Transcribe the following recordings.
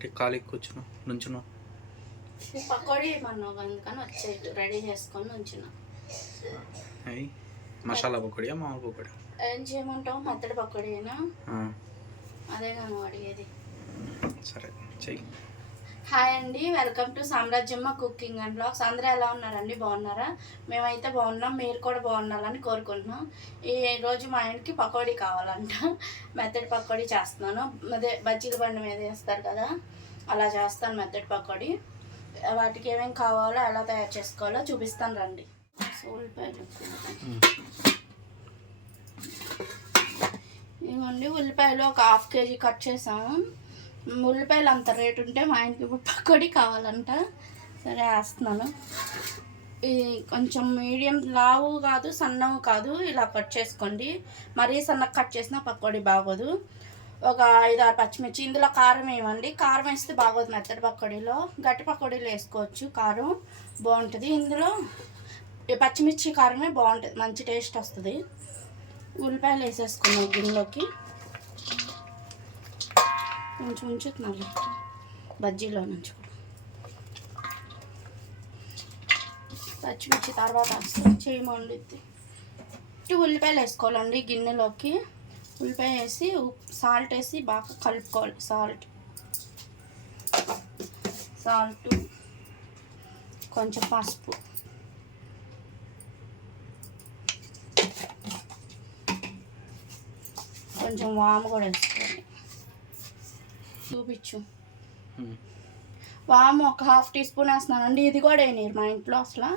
ఏంటి ఖాళీ కూర్చున్నావు నుంచున్నావు? పకోడీ మన్నావు అందుకని వచ్చే రెడీ చేసుకొని ఉంచున్నా. అవి మసాలా పకోడియా మామూలు పకోడి? ఏం చేయమంటావు? మెత్తడి పకోడీనా? అదే కానీ అడిగేది. సరే చెయ్యి. హాయ్ అండి, welcome to Samrajyamma cooking and blogs. అందరూ ఎలా ఉన్నారండి? బాగున్నారా? మేమైతే బాగున్నాం, మీరు కూడా బాగుండాలని కోరుకుంటున్నాం. ఈ రోజు మా ఆయనకి పకోడీ కావాలంట. మెత్తడి పకోడీ చేస్తున్నాను. అదే బజ్జీల బండి మీద వేస్తారు కదా, అలా చేస్తాను మెత్తడి పకోడీ. వాటికి ఏమేమి కావాలో ఎలా తయారు చేసుకోవాలో చూపిస్తాను రండి. ఉల్లిపాయలు ఇవ్వండి. ఉల్లిపాయలు ఒక 1/2 kg కట్ చేసాము. ఉల్లిపాయలు అంత రేటు ఉంటే మా ఆయనకి ఇప్పుడు పకోడీ కావాలంట. సరే వేస్తున్నాను. ఇది కొంచెం మీడియం లావు కాదు, సన్నవు కాదు, ఇలా కట్ చేసుకోండి. మరీ సన్నగా కట్ చేసినా పకోడీ బాగోదు. ఒక 5-6 పచ్చిమిర్చి. ఇందులో కారం వేయండి. కారం వేస్తే బాగోదు మెత్తడి పకోడీలో. గట్టి పకోడీలో వేసుకోవచ్చు, కారం బాగుంటుంది. ఇందులో పచ్చిమిర్చి కారమే బాగుంటుంది, మంచి టేస్ట్ వస్తుంది. ఉల్లిపాయలు వేసేసుకున్నాం గిన్నెలోకి. కొంచెం ఉంచుతున్నాను బజ్జీలో నుంచి కూడా. పచ్చిమిర్చి తర్వాత వేస్తాం, చేయమండిద్ది. ఉల్లిపాయలు వేసుకోవాలండి గిన్నెలోకి. ఉల్లిపాయ వేసి సాల్ట్ వేసి బాగా కలుపుకోవాలి. సాల్ట్ కొంచెం పసుపు, కొంచెం వాము కూడా వేసుకోవాలి. చూపించు. వాము ఒక 1/2 టీ స్పూన్ వేస్తున్నానండి. ఇది కూడా వేయనీరు మా ఇంట్లో అసలు.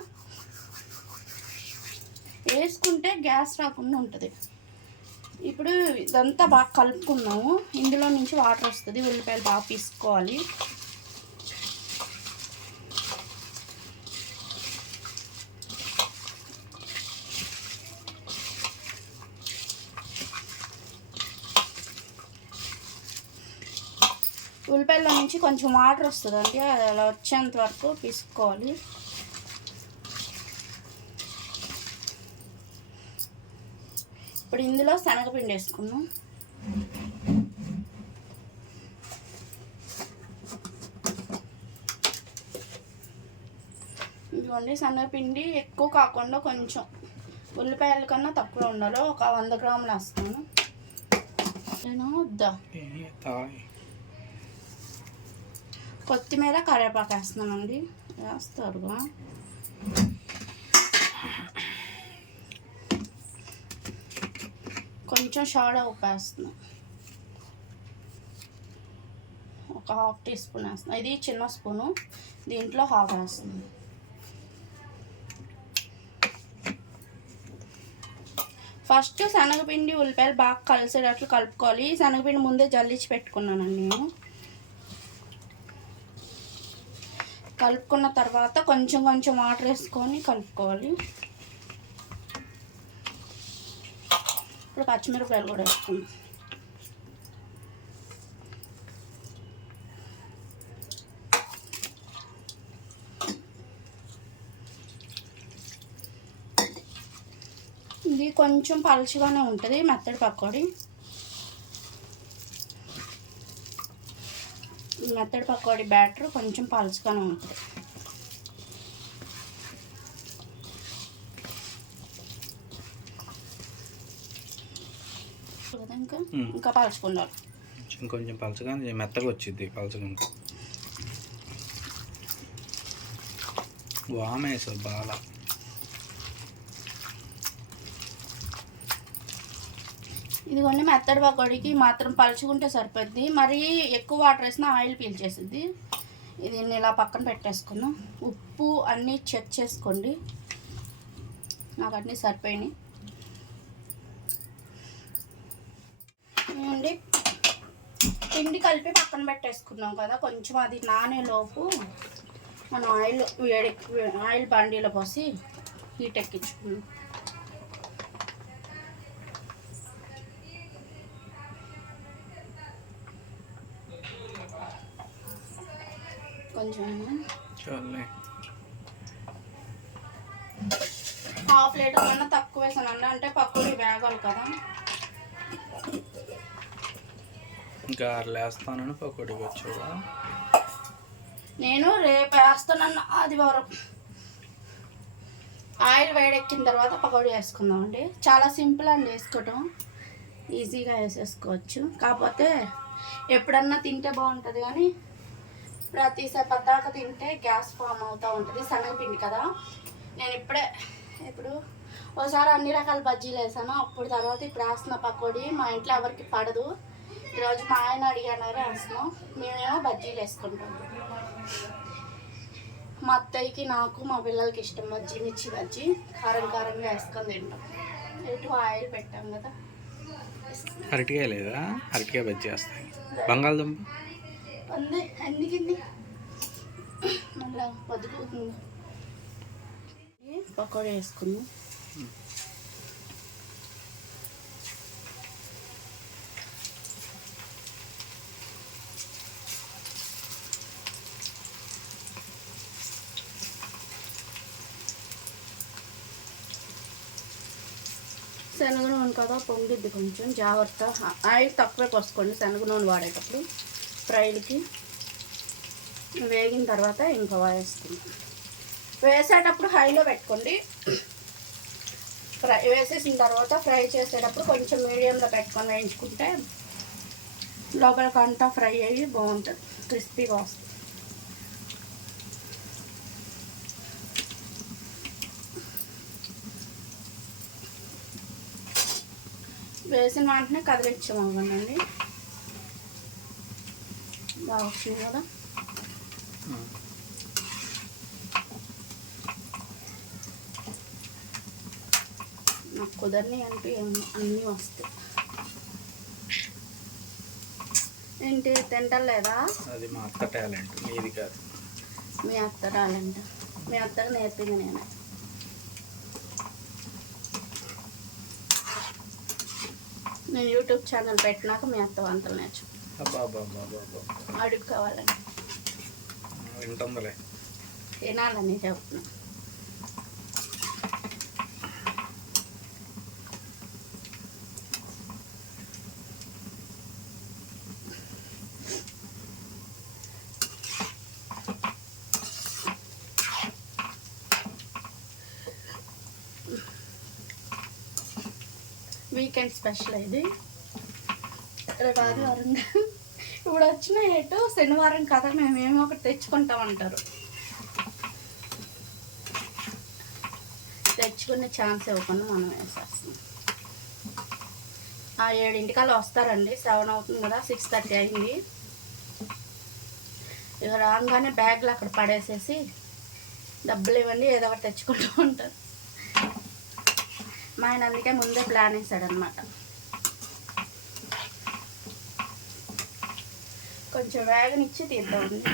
వేసుకుంటే గ్యాస్ రాకుండా ఉంటుంది. ఇప్పుడు ఇదంతా బాగా కలుపుకున్నాము. ఇందులో నుంచి వాటర్ వస్తుంది. ఉల్లిపాయలు బాగా పీసుకోవాలి. ఉల్లిపాయల నుంచి కొంచెం వాటర్ వస్తుందండి, అది అలా వచ్చేంత వరకు పీసుకోవాలి. ఇప్పుడు ఇందులో శనగపిండి వేసుకున్నాం. ఇదిగోండి, శనగపిండి ఎక్కువ కాకుండా కొంచెం ఉల్లిపాయల కన్నా తక్కువ ఉండాలి. ఒక 100 గ్రాములు వేస్తాను. నేను వద్దా కొత్తిమీర కరివేపాకు వేస్తున్నానండి. వేస్తారుగా. కొంచెం సోడా ఉప్పు వేస్తున్నాం. ఒక 1/2 టీ స్పూన్ వేస్తున్నాం. ఇది చిన్న స్పూను, దీంట్లో 1/2 వేస్తున్నాం. ఫస్ట్ శనగపిండి ఉల్లిపాయలు బాగా కలిసేటట్లు కలుపుకోవాలి. శనగపిండి ముందే జల్లించి పెట్టుకున్నానండి నేను. కలుపుకున్న తర్వాత కొంచెం కొంచెం వాటర్ వేసుకొని కలుపుకోవాలి. ఇప్పుడు పచ్చిమిరపకాయలు కూడా వేసుకుందాం. ఇది కొంచెం పలుచగానే ఉంటుంది మెత్తడి పకోడీ. మెత్తడి పకోడీ బ్యాటర్ కొంచెం పలుచగానే ఉంటుంది. ఇంకా పలుచుకుండాలి. కొంచెం పలుచగా మెత్తగా వచ్చింది. పలుచగా వామేసా బాగా. ఇదిగోండి, మెత్తడి పకోడీకి మాత్రం పలుచుకుంటే సరిపోద్ది. మరీ ఎక్కువ వాటర్ వేసినా ఆయిల్ పీల్చేస్తుంది. దీన్ని ఇలా పక్కన పెట్టేసుకున్నాం. ఉప్పు అన్నీ చెక్ చేసుకోండి. నాకు అన్నీ సరిపోయినాయి. అండి పిండి కలిపి పక్కన పెట్టేసుకున్నాం కదా, కొంచెం అది నానేలోపు మనం ఆయిల్ బండిలో పోసి హీట్ ఎక్కించుకున్నాం. కొంచెం 1/2 లీటర్ కన్నా తక్కువ వేసానండి, అంటే పకోడీ వేగాలి కదా. ఇంకా 6 వేస్తానని పకోడీకి వచ్చావా? నేను రేపు వేస్తున్నాను ఆదివారం. ఆయిల్ వేడెక్కిన తర్వాత పకోడీ వేసుకుందామండి. చాలా సింపుల్ అండి వేసుకోవటం, ఈజీగా వేసేసుకోవచ్చు. కాకపోతే ఎప్పుడన్నా తింటే బాగుంటుంది, కానీ ప్రతిసారి పద్దాక తింటే గ్యాస్ ఫామ్ అవుతూ ఉంటుంది. శనగపిండి కదా. నేను ఇప్పుడు ఒకసారి అన్ని రకాల బజ్జీలు వేసాను, అప్పుడు తర్వాత ఇప్పుడు వేస్తున్న పకోడీ. మా ఇంట్లో ఎవరికి పడదు. ఈరోజు మా ఆయన అడిగాను వేస్తున్నాం. మేమేమో బజ్జీలు వేసుకుంటాం. మా అత్తయ్యకి నాకు మా పిల్లలకి ఇష్టం బజ్జీ, మిర్చి బజ్జీ కారం కారంగా వేసుకొని తింటాం. ఎటు ఆయిల్ పెట్టాం కదా. అరటికాయ లేదా? అరటికాయ బజ్జీ వేస్తాయి. బంగాళదుంప ఉంది ఎందుకింది, మళ్ళీ పొద్దుకుంది. పకోడీ వేసుకుందాం. శనగ నూనె కదా పొంగిద్ది, కొంచెం జాగ్రత్త. ఆయిల్ తక్కువే పోసుకోండి శనగ నూనె వాడేటప్పుడు. ఫ్రైలకి వేగిన తర్వాత ఇంకా వేసుకుందాం. వేసేటప్పుడు హైలో పెట్టుకోండి. వేసేసిన తర్వాత ఫ్రై చేసేటప్పుడు కొంచెం మీడియంలో పెట్టుకొని వేయించుకుంటే లోపలికంతా ఫ్రై అయ్యి బాగుంటుంది, క్రిస్పీగా వస్తుంది. వేసిన వెంటనే కదిలించమవ్వండి. బాగా వచ్చింది కదా. నాకు కుదరని అంటే అన్నీ వస్తాయి. ఏంటి తింటలేదా? అది మా అత్త టాలెంట్, మీది కాదు. మీ అత్త టాలెంట్, మీ అత్తకు నేర్పింది నేను. నేను యూట్యూబ్ ఛానల్ పెట్టినాక మీ అత్త వంటలు నేర్చు. అడుగు కావాలని వింటుందిలే, తినాలని చెప్తున్నా. వీకెండ్ స్పెషల్ ఇది. రేపు ఆదివారం, ఇప్పుడు వచ్చిన ఎటు శనివారం కదా మేమేమో ఒకటి తెచ్చుకుంటాం అంటారు. తెచ్చుకునే ఛాన్స్ ఇవ్వకుండా మనం వేసేస్తాం. 7:00 వస్తారండి. 7 అవుతుంది కదా, 6:30 అయింది. ఇక రాగానే బ్యాగ్లో అక్కడ పడేసేసి డబ్బులు ఇవ్వండి ఏదో ఒకటి తెచ్చుకుంటూ ఉంటారు. మా ఆయన అందుకే ముందే ప్లాన్ వేసాడనమాట. కొంచెం వేగనిచ్చి తీద్దామండి.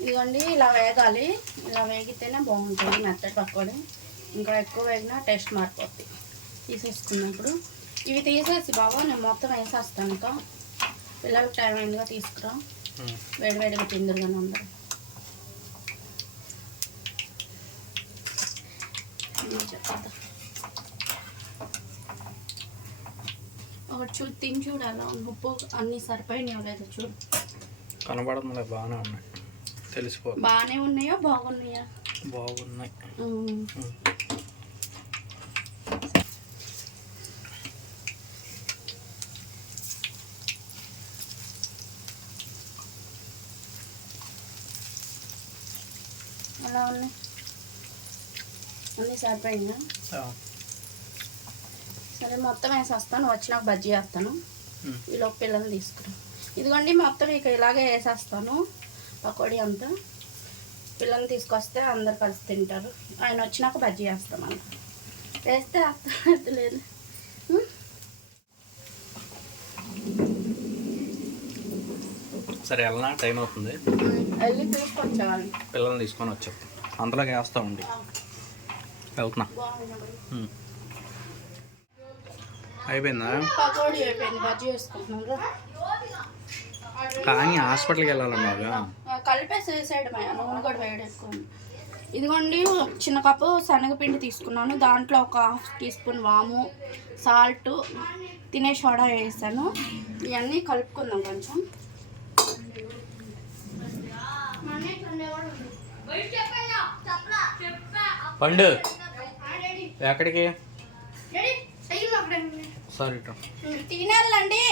ఇదిగోండి ఇలా వేగాలి. ఇలా వేగితేనే బాగుంటుంది మెత్తటి పకోడీ. ఇంకా ఎక్కువ వేగినా టేస్ట్ మారిపోద్ది. తీసేసుకున్నప్పుడు ఇవి తీసేసి బాబా నేను మొత్తం వేసేస్తాను. ఇంకా పిల్లలకి టైం అయిందిగా, తీసుకురా. వేడివేడిగా తిందరు కానీ అందరూ. ఒకటి చూడు, తిని చూడు అలా ఉప్పు అన్నీ సరిపోయినాయో లేదో చూడు. కనబడుతుంది, బాగానే ఉన్నాయి, తెలిసిపోతుంది. బాగానే ఉన్నాయా బాగున్నాయా? బాగున్నాయి. అలా ఉన్నాయి, అన్నీ సరిపోయిందా? సరే మొత్తం వేసేస్తాను. వచ్చినాక బజ్జీ వేస్తాను. ఈలోపు పిల్లల్ని తీసుకురా. ఇదిగోండి మొత్తం ఇక ఇలాగే వేసేస్తాను పకోడీ అంతా. పిల్లల్ని తీసుకొస్తే అందరు కలిసి తింటారు. ఆయన వచ్చినాక బజ్జీ వేస్తాం. అలా వేస్తే అర్థం లేదు. సరే వెళ్ళనా, టైం అవుతుంది. వెళ్ళి తీసుకొచ్చేవాళ్ళు. పిల్లల్ని తీసుకొని వచ్చాం, అంతలాగే వేస్తా ఉండి వెళ్తున్నా. అయిపోయిందా? పకోడీ అయిపోయింది, బజ్జీ వేసుకుంటున్నాం. కానీ హాస్పిటల్కి వెళ్ళాలన్నావుగా. కలిపేసి వేసాడు మా నూనె కూడా వేడేసుకుంది. ఇదిగోండి చిన్న కప్పు శనగపిండి తీసుకున్నాను. దాంట్లో ఒక 1/2 టీ స్పూన్ వాము, సాల్ట్, తినే సోడా వేసాను. ఇవన్నీ కలుపుకుందాం కొంచెం. పండు ఎక్కడికి? సారీ తినాలండి.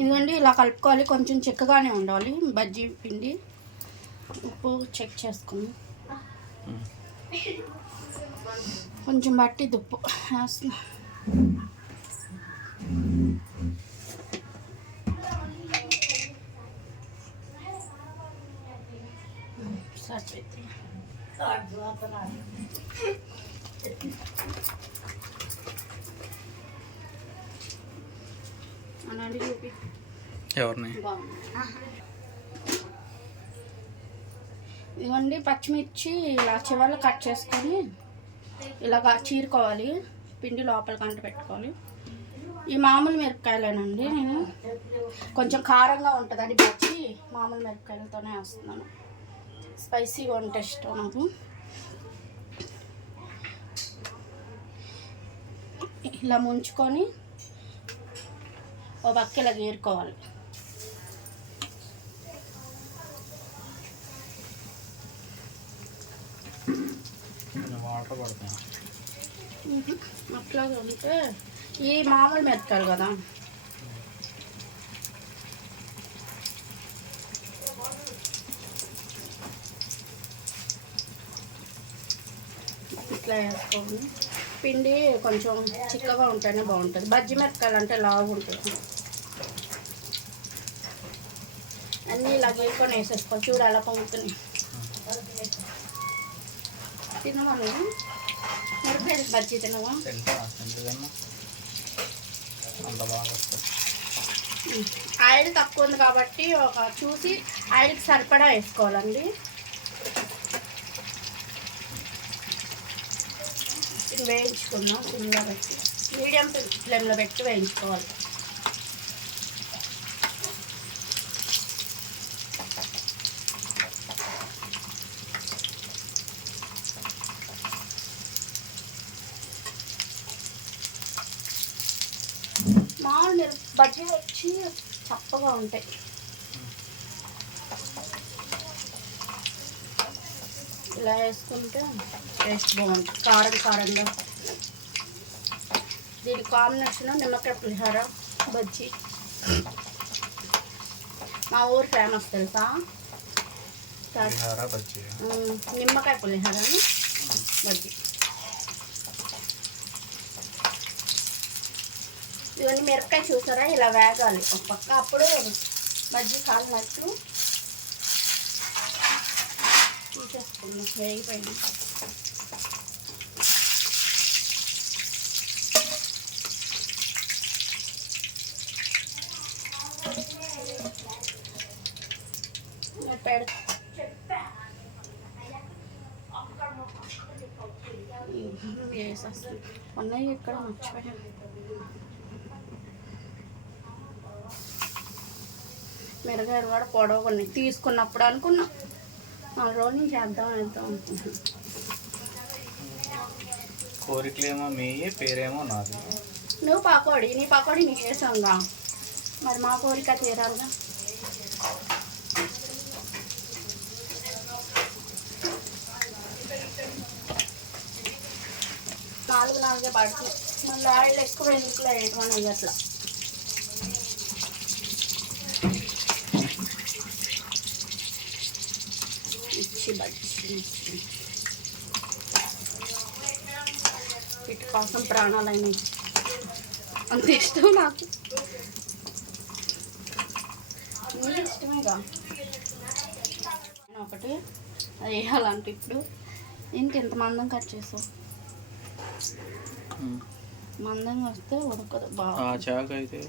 ఇదిగోండి ఇలా కలుపుకోవాలి. కొంచెం చిక్కగానే ఉండాలి బజ్జీ పిండి. ఉప్పు చెక్ చేసుకుని కొంచెం బట్టి ఉప్పు వేస్తున్నా. ఎవరిని? ఇదిగోండి పచ్చిమిర్చి ఇలా చివర్లు కట్ చేసుకొని ఇలాగా చీరుకోవాలి. పిండి లోపల కంట పెట్టుకోవాలి. ఈ మామూలు మిరపకాయలేనండి. నేను కొంచెం కారంగా ఉంటుందని పచ్చి మామూలు మిరపకాయలతోనే వేస్తున్నాను. స్పైసీగా ఉంటే ఇష్టం నాకు. ఇలా ముంచుకొని ఓ పక్క ఇలా గీరుకోవాలి. వాటర్ పడతాయి అట్లాగే ఉంటే ఈ మామూలు మిరపకాయలు కదా. ఇట్లా వేసుకోండి. పిండి కొంచెం చిక్కగా ఉంటేనే బాగుంటుంది. బజ్జి మిరపకాయలు అంటే లావు ఉంటుంది. అన్నీ ఇలా గీరుకొని వేసేసుకోవాలి. చూడు అలా పొంగుతున్నాయి. తినవా నువ్వు? మిరపకాయలు బజ్జీ తినవా? ఆయిల్ తక్కువ ఉంది కాబట్టి ఒక చూసి ఆయిల్కి సరిపడా వేసుకోవాలండి. వేయించుకున్నాం. సిమ్లో పెట్టి మీడియం ఫ్లేమ్లో పెట్టి వేయించుకోవాలి. మామూలు బజ్జీ వచ్చి చప్పగా ఉంటాయి. ఇలా వేసుకుంటే టేస్ట్ బాగుంటుంది. కారం కారంగా. దీని కాంబినేషన్ నిమ్మకాయ పులిహోర బజ్జీ. మా ఊరు ఫేమస్ తెలుసా? నిమ్మకాయ పులిహోర బజ్జీ. ఇవన్నీ మిరపకాయ చూసారా ఇలా వేగాలి ఒక పక్క. అప్పుడు బజ్జీ కాలినట్టు తీసేసుకున్నాం. వేగిపోయింది. ఉన్నాయి ఇక్కడ మర్చిపోయాను. మిరగాయలు కూడా పొడవు ఉన్నాయి. తీసుకున్నప్పుడు అనుకున్నా 4 రోజుల నుంచి వేద్దాం అనుకుంటున్నాను. కోరికలేమో మీ పేరేమో నాది. నువ్వు పకోడీ, నీ పకోడీ నీకు వేసాంగా. మరి మా కోరిక తీరాలిగా. నాలుగే పడుతుంది. మళ్ళీ ఆయిల్ ఎక్కువ ఎందుకులో వేయటం అట్లా. వీటి కోసం ప్రాణాలైనవి. అంత ఇష్టం నాకు. నీకు ఇష్టమేగా. ఒకటి అది వేయాలంటే ఇప్పుడు ఏంటి ఎంత మందం కట్ చేసావు? మందంగా వస్తే ఉడకదు బాగా. చాక అయితే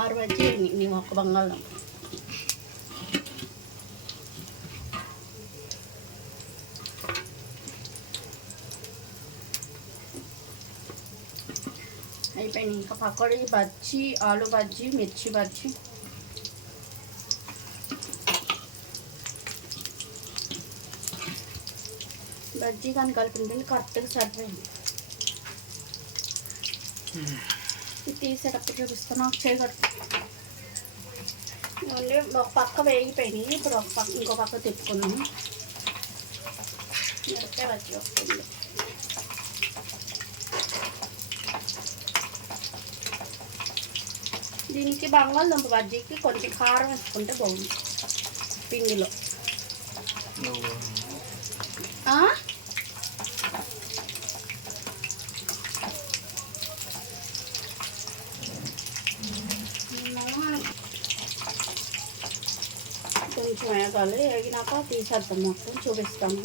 6 బజ్జీ నీ ఒక బంగాళదుంప. అయిపోయింది. ఇంకా పకోడీ, బజ్జీ, ఆలు బజ్జీ, మిర్చి బజ్జీ. బజ్జీ కానీ కలిపి కరెక్ట్గా సరిపోయింది. ఇది తీసేటప్పుడు చూపిస్తాను. నాకు చేయగలుగుతాను. ఒక పక్క వేగిపోయినాయి. ఇప్పుడు ఒక పక్క ఇంకో పక్క తిప్పుకున్నాము. మిరపకాయ బజ్జీ వస్తుంది. దీనికి బంగాళదుంప బజ్జీకి కొంచెం కారం వేసుకుంటే బాగుంది పిండిలో. కొంచెం వేగాలి. వేగినాక తీసేద్దాం, మొత్తం చూపిస్తాము.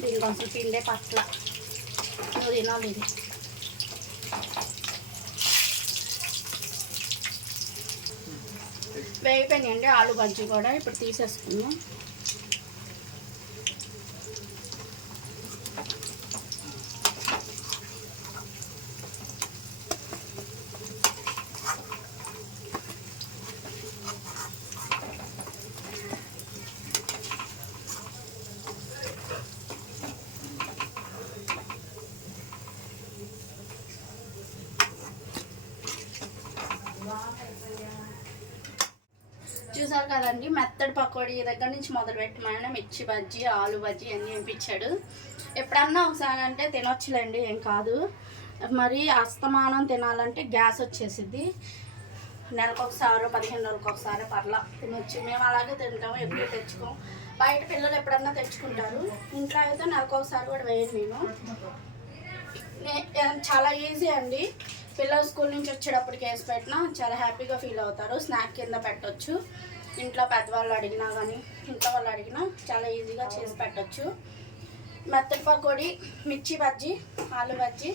దీని కొంచెం పిండే పట్ల నువ్వు తినాలి. ఇది వేగిపోయినాయండి ఆలు బజ్జీ కూడా. ఇప్పుడు తీసేసుకుందాం. చూసారు కదండి, మెత్తడి పకోడీ దగ్గర నుంచి మొదలుపెట్టమైన మిర్చి బజ్జీ, ఆలు బజ్జీ అన్నీ వేయించాడు. ఎప్పుడన్నా ఒకసారి అంటే తినొచ్చులేండి, ఏం కాదు. మరి అస్తమానం తినాలంటే గ్యాస్ వచ్చేసిద్ది. నెలకు ఒకసారి 15 రోజులకు ఒకసారి పర్లా తినొచ్చు. మేము అలాగే తింటాము, ఎప్పుడు తెచ్చుకోం. బయట పిల్లలు ఎప్పుడన్నా తెచ్చుకుంటారు. ఇంట్లో అయితే నెలకు ఒకసారి కూడా వేయను నేను. చాలా ఈజీ అండి. పిల్లలు స్కూల్ నుంచి వచ్చేటప్పటికి వేసి పెట్టినా చాలా హ్యాపీగా ఫీల్ అవుతారు. స్నాక్ కింద పెట్టవచ్చు. ఇంట్లో పెద్దవాళ్ళు అడిగినా కానీ ఇంట్లో వాళ్ళు అడిగినా చాలా ఈజీగా చేసి పెట్టవచ్చు. మెత్తడి పకోడీ, మిర్చి బజ్జీ, ఆలు బజ్జీ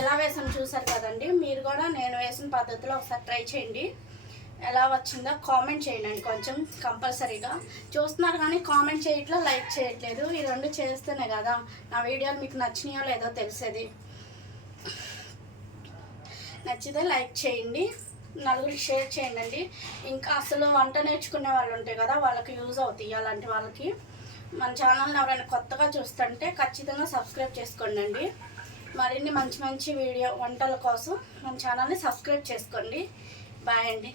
ఎలా వేసాను చూసారు కదండి. మీరు కూడా నేను వేసిన పద్ధతిలో ఒకసారి ట్రై చేయండి. ఎలా వచ్చిందో కామెంట్ చేయండి. కొంచెం కంపల్సరీగా చూస్తున్నారు కానీ కామెంట్ చేయట్లేదు, లైక్ చేయట్లేదు. ఈ రెండు చేస్తేనే కదా నా వీడియోలు మీకు నచ్చినాయో లేదో తెలిసేది. నచ్చితే లైక్ చేయండి, నలుగురికి షేర్ చేయండి. ఇంకా అసలు వంట నేర్చుకునే వాళ్ళు ఉంటాయి కదా, వాళ్ళకి యూజ్ అవుతాయి. అలాంటి వాళ్ళకి మన ఛానల్ని ఎవరైనా కొత్తగా చూస్తుంటే ఖచ్చితంగా సబ్స్క్రైబ్ చేసుకోండి. మరిన్ని మంచి మంచి వీడియో వంటల కోసం మన ఛానల్ని సబ్స్క్రైబ్ చేసుకోండి. బాయ్ అండి.